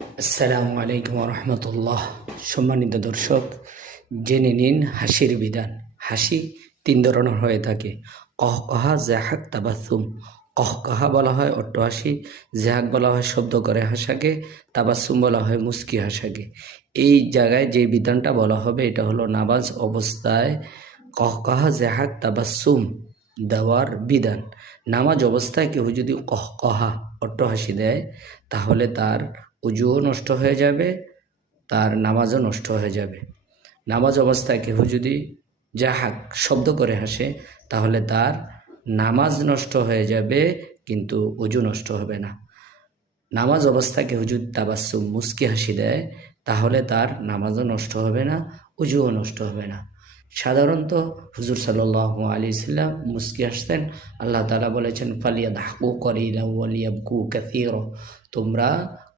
আসসালামু আলাইকুম রহমতুল্লাহ। সম্মানিত দর্শক, জেনে নিন হাসির বিধান। হাসি তিন ধরনের হয়ে থাকে: কহকহা, জাহাক, তাবাসুম। কহকহা বলা হয় অট্টহাসি, জাহাক বলা হয় শব্দ করে হাসাকে, তাবাসুম বলা হয় মুস্কি হাসাকে। এই জায়গায় যে বিধানটা বলা হবে এটা হলো নামাজ অবস্থায় কহকহা, জাহাক, তাবাসুম দেওয়ার বিধান। নামাজ অবস্থায় কেউ যদি কহকহা অট্টহাসি দেয় তাহলে তার অজুও নষ্ট হয়ে যাবে, তার নামাজও নষ্ট হয়ে যাবে। নামাজ অবস্থায় কেউ যদি জাহাক শব্দ করে হাসে তাহলে তার নামাজ নষ্ট হয়ে যাবে, কিন্তু অজু নষ্ট হবে না। নামাজ অবস্থায় কেউ যদি তাবাসসুম মুস্কি হাসি দেয় তাহলে তার নামাজও নষ্ট হবে না, অজুও নষ্ট হবে না। সাধারণত হুজুর সাল্লাল্লাহু আলাইহি সাল্লাম মুস্কি হাসতেন। আল্লাহ তাআলা বলেছেন, ফালিয়াদহাকু কলিলান ওয়ালিয়াবকু কাসীরা। তোমরা